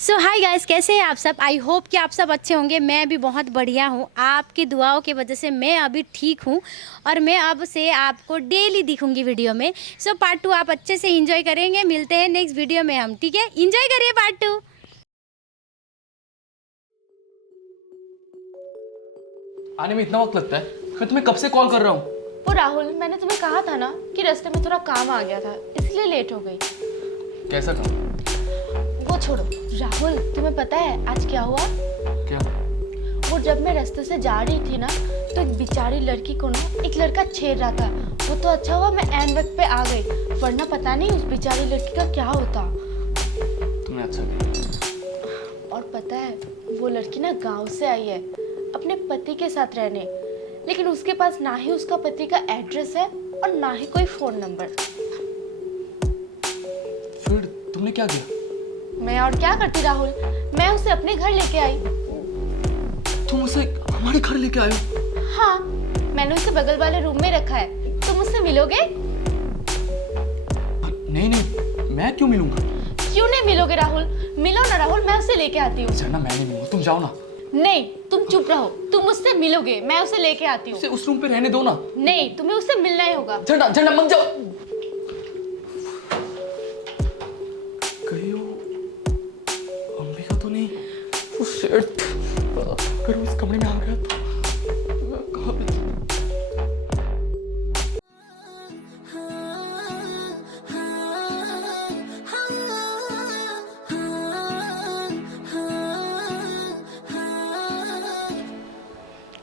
सो hi guys, कैसे हैं आप सब। आई होप कि आप सब अच्छे होंगे। मैं भी बहुत बढ़िया हूँ। आपकी दुआओं की वजह से मैं अभी ठीक हूँ और मैं अब से आपको डेली दिखूंगी वीडियो में। सो पार्ट 2 आप अच्छे से एंजॉय करेंगे। मिलते हैं नेक्स्ट वीडियो में हम, ठीक है। एंजॉय करिए पार्ट 2। आने में इतना वक्त लगता है? मैं तुम्हें कब से कॉल कर रहा हूँ। वो राहुल, मैंने तुम्हें कहा था ना कि रास्ते में थोड़ा काम आ गया था, इसलिए लेट हो गई। कैसा काम? वो छोड़ो राहुल, तुम्हें पता है आज क्या हुआ? क्या? वो जब मैं रास्ते से जा रही थी ना, तो एक बेचारी लड़की को ना एक लड़का छेड़ रहा था। वो तो अच्छा हुआ मैं ऐन वक्त पे आ गई, वरना पता नहीं उस बेचारी लड़की का क्या होता। तुमने अच्छा किया। और पता है, वो लड़की ना गाँव से आई है अपने पति के साथ रहने, लेकिन उसके पास ना ही उसका पति का एड्रेस है और ना ही कोई फ़ोन नंबर। फिर तुमने क्या किया? मैं और क्या करती राहुल, मैं उसे अपने घर लेके आई। तुम उसे हमारे घर लेके आए हो? हाँ, मैंने उसे बगल वाले रूम में रखा है। तुम उससे मिलोगे? नहीं नहीं, मैं क्यों मिलूंगा? क्यों नहीं मिलोगे राहुल? मिलो ना राहुल, मैं उसे लेके आती हूँ। झरना, मैं नहीं मिलूंगा, तुम जाओ ना। नहीं, तुम चुप रहो। तुम उससे मिलोगे, मैं उसे लेके आती हूँ। उसे उस रूम पे रहने दो ना। नहीं, तुम्हें उससे मिलना ही होगा। झरना झरना मत जाओ। कहीं वो अंबिका तो नहीं? वो शिट, अगर वो इस कमरे में आ गया तो कहाँ पे?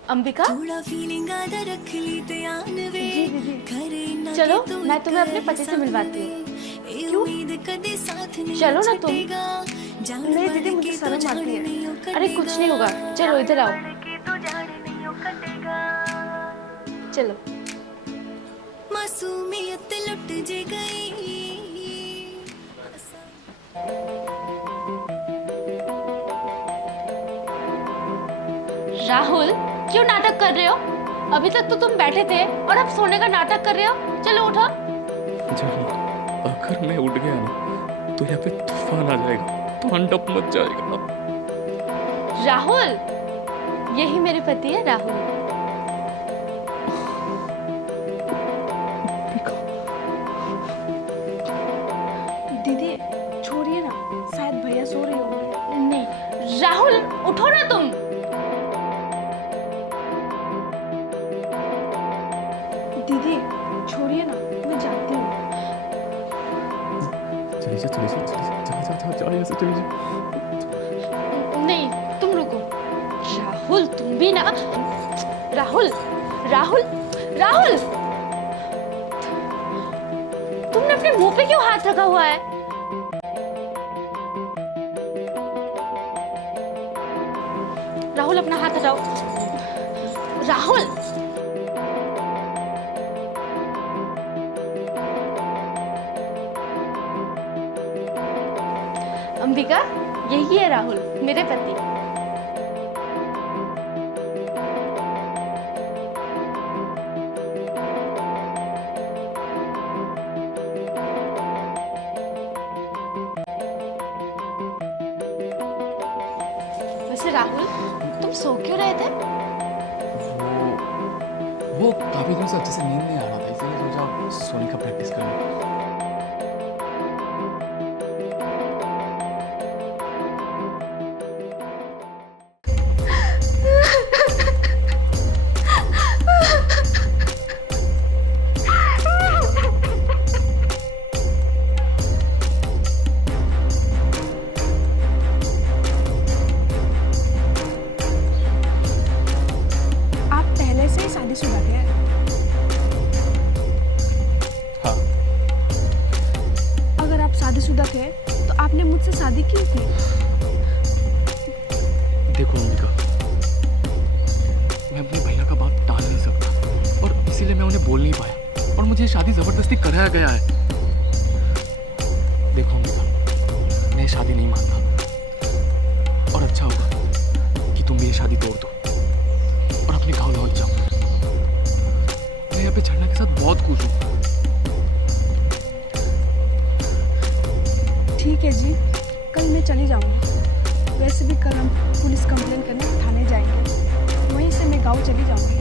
अंबिका, चलो मैं तुम्हें अपने पति से मिलवाती हूँ। क्यों? चलो ना तुम। नहीं दीदी, मुझे शर्म आती है। अरे कुछ नहीं होगा, चलो इधर आओ। चलो। मासूमियत लुट जे गई। राहुल, क्यों नाटक कर रहे हो? अभी तक तो तुम बैठे थे और अब सोने का नाटक कर रहे हो। चलो उठो। झरना, अगर मैं उठ गया ना तो यहाँ पे तूफान आ जाएगा, तो मंडप मच जाएगा। राहुल, यही मेरे पति है राहुल। दीदी छोड़िए ना, शायद भैया सो रहे होंगे। नहीं राहुल, उठो ना तुम। दीदी छोड़िए ना, मैं जाती हूँ। चली जा, चली जा, चली जा, जा जा जा जा, यहाँ से चली जा। नहीं, तुम रुको। राहुल तुम भी ना। राहुल, राहुल, राहुल, तुमने अपने मुंह पे क्यों हाथ रखा हुआ है? राहुल अपना हाथ हटाओ। राहुल, अंबिका, यही है राहुल, मेरे पति। वैसे राहुल, तुम सो क्यों रहे थे? वो काफी दिन से अच्छे से नींद नहीं आ रहा था, इसीलिए सोचा सोने का प्रैक्टिस कर लूं। आप पहले से ही शादीशुदा थे? हाँ। अगर आप शादीशुदा थे तो आपने मुझसे शादी क्यों की? देखो अंबिका, मैं अपनी भैया का बात टाल नहीं सकता और इसीलिए मैं उन्हें बोल नहीं पाया और मुझे शादी जबरदस्ती कराया गया है। देखो अंबिका, मैं शादी नहीं मानता और अच्छा होगा कि तुम ये शादी तोड़ दो और अपने गाँव लौट जाओ। मैं यहाँ पे झरना के साथ बहुत खुश हूँ। ठीक है जी, कल मैं चली जाऊंगी। गाँव चली जाऊंगी।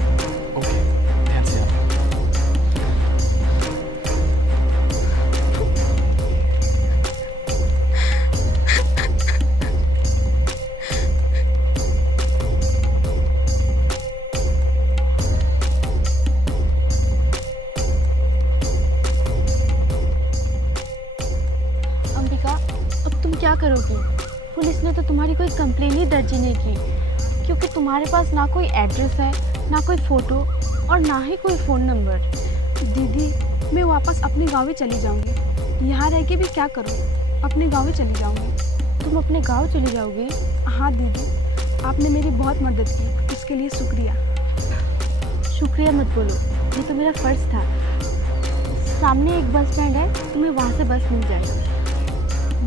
ओके, ध्यान से आना। अंबिका, अब तुम क्या करोगी? पुलिस ने तो तुम्हारी कोई कंप्लेन ही दर्ज नहीं की, क्योंकि तुम्हारे पास ना कोई एड्रेस है, ना कोई फ़ोटो और ना ही कोई फ़ोन नंबर। दीदी, मैं वापस अपने गाँव ही चली जाऊंगी। यहाँ रह के भी क्या करूँ, अपने गाँव ही चली जाऊंगी। तुम अपने गांव चली जाओगी? हाँ दीदी, आपने मेरी बहुत मदद की, उसके लिए शुक्रिया। शुक्रिया मत बोलो, ये तो मेरा फ़र्ज़ था। सामने एक बस स्टैंड है, तुम्हें वहाँ से बस मिल जाएगा।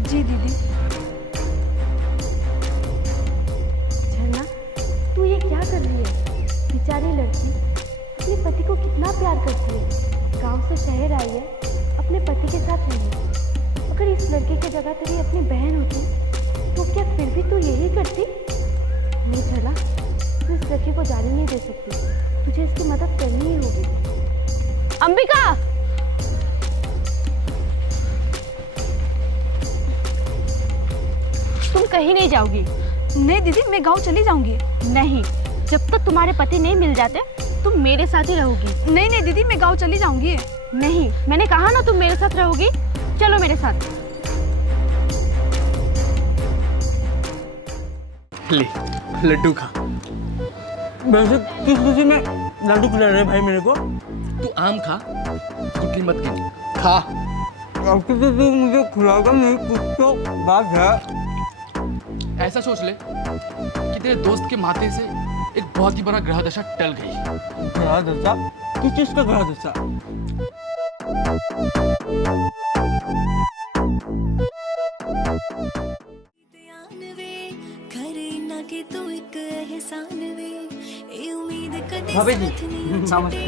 जी दीदी। झरना, तू ये क्या कर रही है? बेचारी लड़की अपने पति को कितना प्यार करती है, गांव से शहर आई है अपने पति के साथ रहने। अगर इस लड़के की जगह तेरी अपनी बहन होती तो क्या फिर भी तू यही करती? नहीं झरना, तू इस लड़की को जाने नहीं दे सकती, तुझे इसकी मदद करनी ही होगी। अंबिका! तुम कहीं नहीं जाओगी। नहीं दीदी, मैं गाँव चली जाऊंगी। नहीं, जब तक तुम्हारे पति नहीं मिल जाते तुम मेरे साथ ही रहोगी। नहीं नहीं दीदी, मैं गाँव चली जाऊंगी। नहीं, मैंने कहा ना तुम मेरे साथ रहोगी। चलो मेरे साथ। ले, लड्डू खा। वैसे किस खुशी में लड्डू खिला रहे भाई मेरे को? तू आम खा, गुठली मत गिन, खा। अब तो तू मुझे खिलाएगा नहीं, कुछ तो बात है। ऐसा सोच ले कि तेरे दोस्त के माथे से एक बहुत ही बड़ा ग्रह दशा टल गई। ग्रह दशा? किस चीज का ग्रह दशा? भाभी जी, नमस्ते।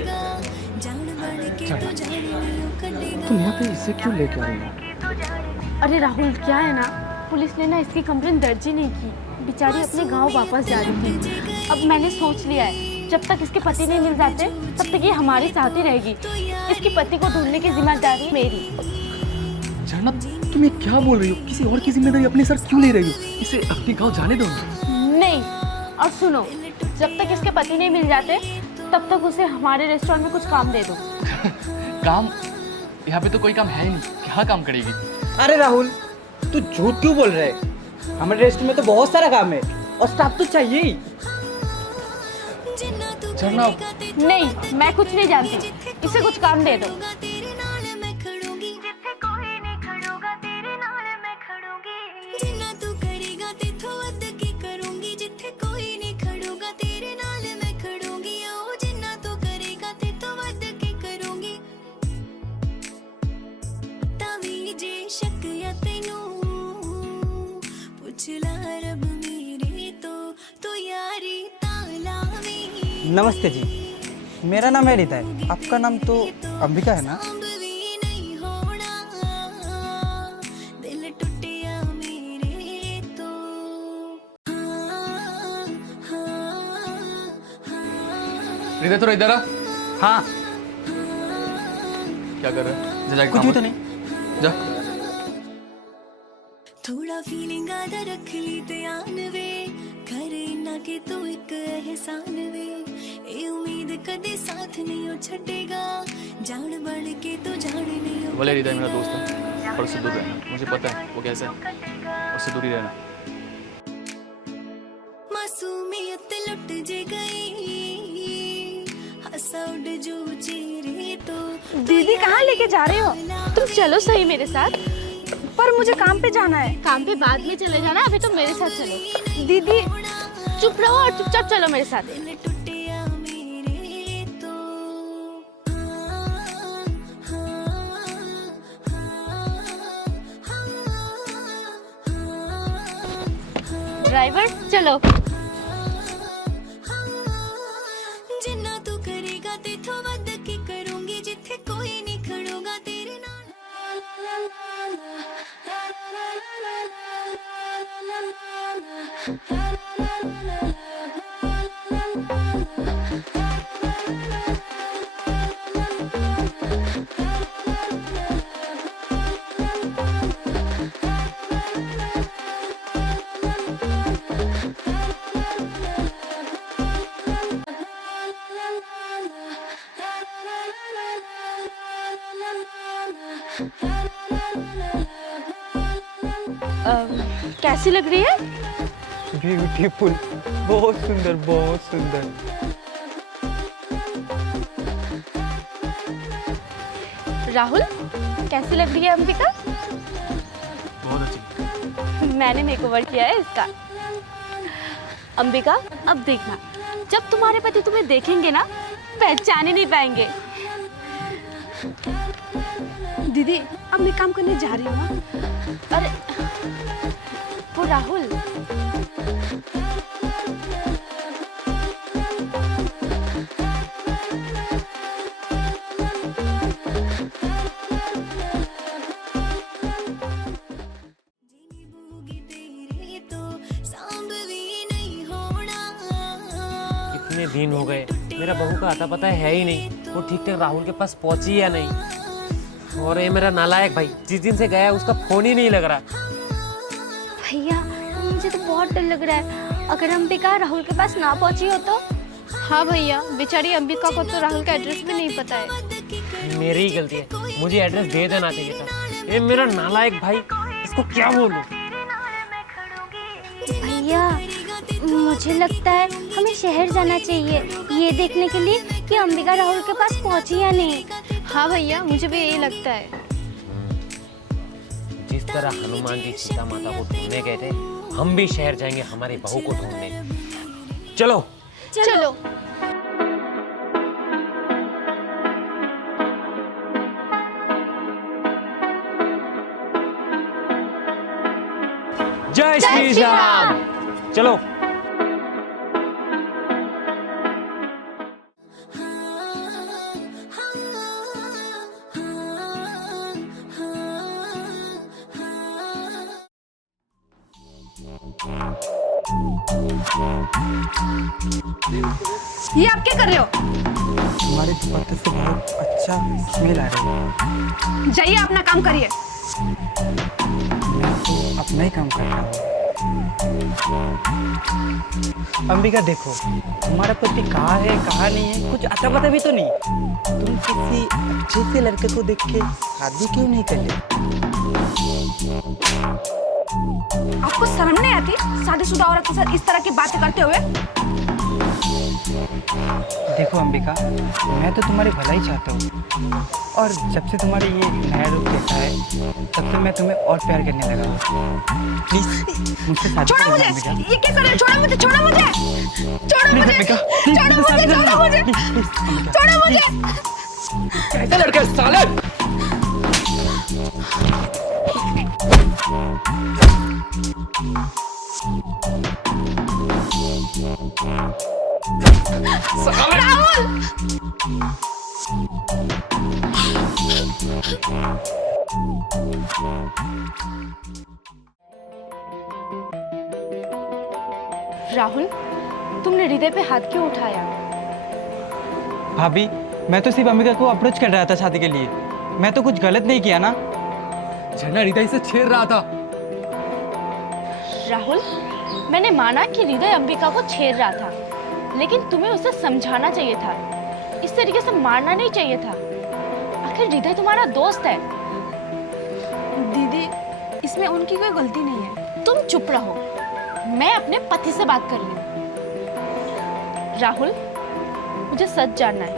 तुम यहाँ पे इसे क्यों लेके आई हो? अरे राहुल, क्या है ना, पुलिस ने ना इसकी कंप्लेन दर्ज ही नहीं की। बेचारी अपने गांव वापस जा रही थी। अब मैंने सोच लिया है, जब तक इसके पति नहीं मिल जाते तब तक ये हमारे साथ ही रहेगी। इसके पति को ढूंढने की जिम्मेदारी मेरी। झरना, तुम ये क्या बोल रही हो? किसी और की जिम्मेदारी अपने सर क्यों ले रही हो? इसे अपने गाँव जाने दो। नहीं, और सुनो, जब तक इसके पति नहीं मिल जाते तब तक उसे हमारे रेस्टोरेंट में कुछ काम दे दो। काम? यहाँ पे तो कोई काम है ही नहीं, क्या काम करेगी? अरे राहुल, तू झूठ क्यों बोल रहा है? हमारे रेस्टोरेंट में तो बहुत सारा काम है और स्टाफ तो चाहिए ही। झरना, नहीं, मैं कुछ नहीं जानती, इसे कुछ काम दे दो। नमस्ते जी, मेरा नाम है रिता है। आपका नाम तो अंबिका है ना? रिदा थोड़ा इधर आ। हाँ। क्या कर रहा है? जा जाके कुछ काम भी तो कर। नहीं। जा। थोड़ा फीलिंग आदा रख ली ध्यान वे, करे ना कि तू एक एहसान वे। ए उम्मीद कदे साथ नहीं हो छटेगा, जान बढ़ के तो जान नहीं हो। बोले रिदा मेरा दोस्त है, पर उससे दूर रहना। मुझे पता है वो कैसा है, उससे दूर ही रहना। मासूमियत लुट जे गई, हंसा उड़ जो चेहरे तो। दीदी, कहाँ लेके जा रहे हो? तुम चलो सही मेरे साथ। पर मुझे काम पे जाना है। काम पे बाद में चले जाना, अभी तो मेरे साथ चलो। दीदी, चुप रहो और चुपचाप चलो मेरे साथ। दिल टूटिया मेरे तो। ड्राइवर, चलो। जिन्ना तू करेगा तेथों वध के करूंगी, जिथे कोई नहीं खड़ोगा तेरे नाल। कैसी लग रही है? ब्यूटीफुल, बहुत सुंदर, बहुत सुंदर। राहुल, कैसी लग रही है अंबिका? बहुत अच्छी। मैंने मेकओवर किया है इसका। अंबिका, अब देखना, जब तुम्हारे पति तुम्हें देखेंगे ना, पहचान ही नहीं पाएंगे। दीदी, अब मैं काम करने जा रही हूँ हाँ? अरे वो राहुल, कितने दिन हो गए, मेरा बहू का आता पता है ही नहीं। वो ठीक ठाक राहुल के पास पहुंची या नहीं। और ये मेरा नालायक भाई जिस दिन से गया है उसका फोन ही नहीं लग रहा। भैया मुझे तो बहुत डर लग रहा है। अगर अंबिका राहुल के पास ना पहुंची हो तो? हाँ भैया, बेचारी अंबिका को तो राहुल का एड्रेस भी नहीं पता है। मेरी ही गलती है, मुझे एड्रेस दे देना चाहिए था। ये मेरा नालायक भाई, इसको क्या बोलूं। भैया मुझे लगता है हमें शहर जाना चाहिए, ये देखने के लिए कि अंबिका राहुल के पास पहुंची या नहीं। हाँ भैया, मुझे भी यही लगता है। जिस तरह हनुमान जी सीता माता को ढूंढने गए थे, हम भी शहर जाएंगे हमारी बहू को ढूंढने। चलो चलो। जय श्री राम। चलो। ये आप क्या कर रहे हो? तुम्हारे दुपट्टे से बहुत अच्छा स्मेल आ रही है। जाइए अपना काम करिए। मैं तो अपना ही काम कर रहा हूँ। अंबिका देखो, तुम्हारा पति कहाँ है कहाँ नहीं है कुछ अता पता भी तो नहीं। तुम किसी अच्छे से लड़के को देख के शादी क्यों नहीं कर ले? आपको शर्म नहीं आती शादीशुदा औरत के साथ इस तरह की बातें करते हुए? देखो अंबिका, मैं तो तुम्हारी भला ही चाहता हूँ, और जब से तुम्हारे ये नया रूप देखा है तब से मैं तुम्हें और प्यार करने लगा हूँ। प्लीज मुझसे शादी छोड़ो करो मुझे। अंबिका। ये क्या कर रहे हो? छोड़ो मुझे, छोड़ो मुझे, छोड़ो प्लीज मुझे, अंबिका, छोड़ो मुझे, छोड़ो मुझे, छोड़ो मुझे। कैसा लड़का है साले? राहुल, तुमने हृदय पे हाथ क्यों उठाया? भाभी, मैं तो सिर्फ अंबिका को अप्रोच कर रहा था शादी के लिए। मैं तो कुछ गलत नहीं किया ना। झरना हृदय से छेड़ रहा था। राहुल, मैंने माना कि हृदय अंबिका को छेड़ रहा था, लेकिन तुम्हें उसे समझाना चाहिए था, इस तरीके से मारना नहीं चाहिए था। आखिर हृदय तुम्हारा दोस्त है। दीदी, इसमें उनकी कोई गलती नहीं है। तुम चुप रहो, मैं अपने पति से बात कर रही हूँ। राहुल, मुझे सच जानना है।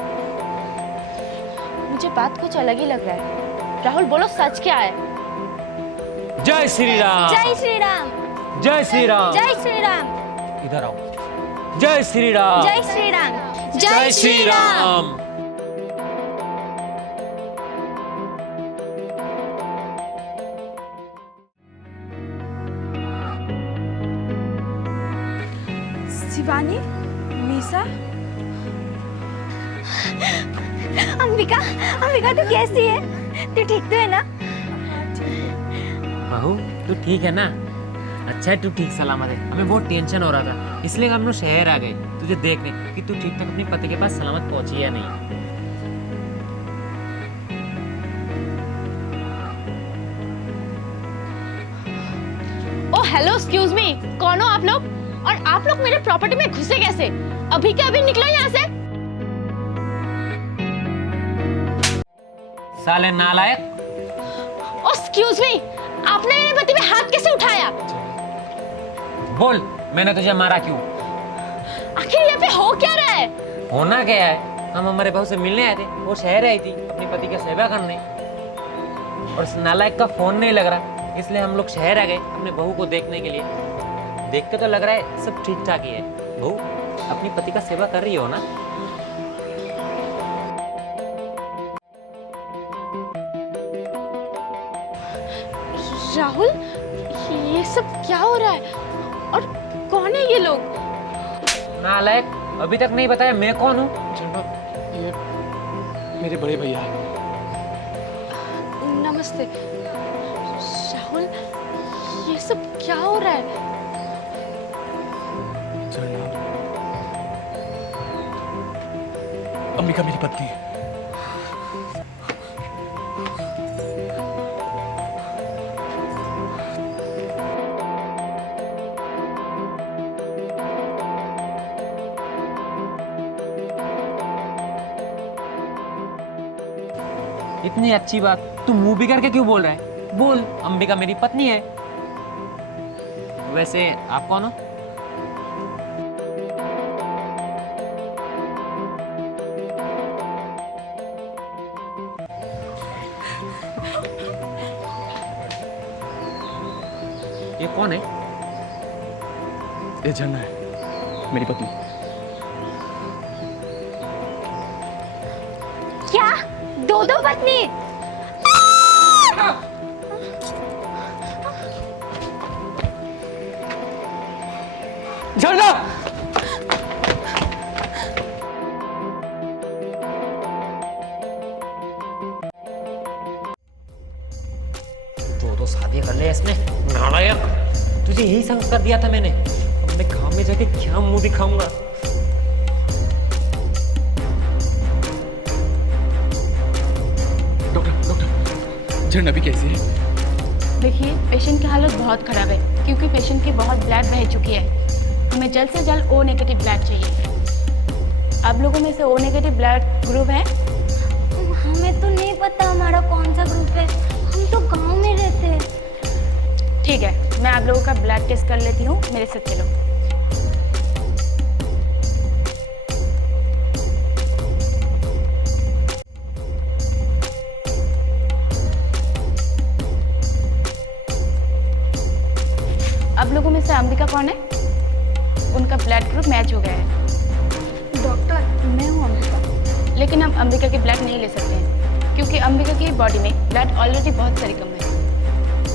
मुझे बात कुछ अलग ही लग रहा है। राहुल बोलो, सच क्या है? जय श्री राम। जय श्री राम। जय श्री राम। जय श्री राम। इधर आओ। जय श्री राम। जय श्री राम। जय श्री राम। शिवानी, मीसा, अंबिका, अंबिका तू कैसी है? तू ठीक तो है ना? बहू तू ठीक है ना? अच्छा है तू ठीक सलामत है। हमें बहुत टेंशन हो रहा था, इसलिए हम लोग शहर आ गए तुझे देखने कि तू ठीक ठाक अपने पति के पास सलामत पहुंची या नहीं। ओ हेलो, एक्सक्यूज मी, कौन हो आप लोग? और आप लोग मेरे प्रॉपर्टी में घुसे कैसे? अभी के अभी निकलो यहाँ से। साले नालायक। एक्सक्यूज मी, आपने मेरे पति पे हाथ कैसे उठाया? बोल, मैंने तुझे मारा क्यों? आखिर यहाँ पे हो क्या रहा है? होना क्या है, हम हमारे बहू से मिलने आए थे, वो शहर आई थी अपने पति की सेवा करने, और उस नालायक का फोन नहीं लग रहा, इसलिए हम लोग शहर आ गए अपने बहू को देखने के लिए। देख के तो लग रहा है सब ठीक ठाक ही है। बहू अपनी पति का सेवा कर रही हो ना? राहुल, ये सब क्या हो रहा है? और कौन है ये लोग? नालायक, अभी तक नहीं बताया मैं कौन हूँ? झरना, ये मेरे बड़े भैया हैं। नमस्ते। राहुल, ये सब क्या हो रहा है? झरना, अंबिका मेरी पत्नी है। इतनी अच्छी बात तू मुंह भी करके क्यों बोल रहा है? बोल, अंबिका मेरी पत्नी है। वैसे आप कौन हो? ये कौन है? ये झरना है, मेरी पत्नी। क्या? दो पत्नी? झरना! दो शादी कर ले इसने, नालायक। तुझे यही संस्कार दिया था मैंने। अब मैं गाँव में जाके क्या मुंह दिखाऊंगा? डॉक्टर, झरना भी कैसी है? देखिए, पेशेंट की हालत बहुत ख़राब है क्योंकि पेशेंट की बहुत ब्लड बह चुकी है। हमें जल्द से जल्द ओ नेगेटिव ब्लड चाहिए। आप लोगों में से ओ नेगेटिव ब्लड ग्रुप है? हमें तो नहीं पता हमारा कौन सा ग्रुप है, हम तो गांव में रहते हैं। ठीक है, मैं आप लोगों का ब्लड टेस्ट कर लेती हूँ, मेरे साथ चलो। आप लोगों में से अंबिका कौन है? उनका ब्लड ग्रुप मैच हो गया है। डॉक्टर, मैं हूँ अंबिका। लेकिन हम अंबिका के ब्लड नहीं ले सकते हैं क्योंकि अंबिका की बॉडी में ब्लड ऑलरेडी बहुत सारी कम है।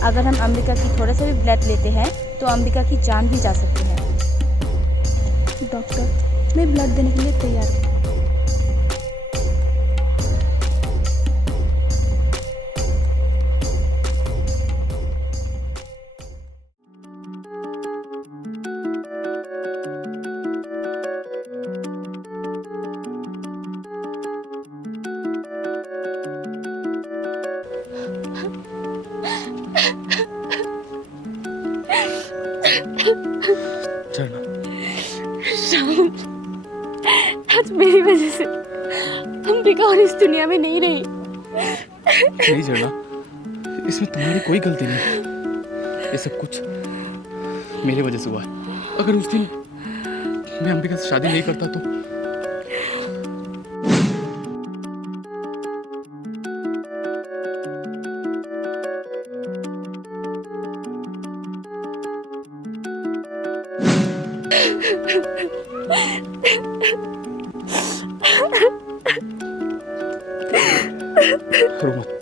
अगर हम अंबिका की थोड़ा सा भी ब्लड लेते हैं तो अंबिका की जान भी जा सकती है। डॉक्टर, मैं ब्लड देने के लिए तैयार हूँ। झरना, आज मेरी वजह से अंबिका और इस दुनिया में नहीं रही। नहीं झरना, इसमें तुम्हारी कोई गलती नहीं। ये सब कुछ मेरे वजह से हुआ है। अगर उस दिन मैं अंबिका से शादी नहीं करता तो रो मत।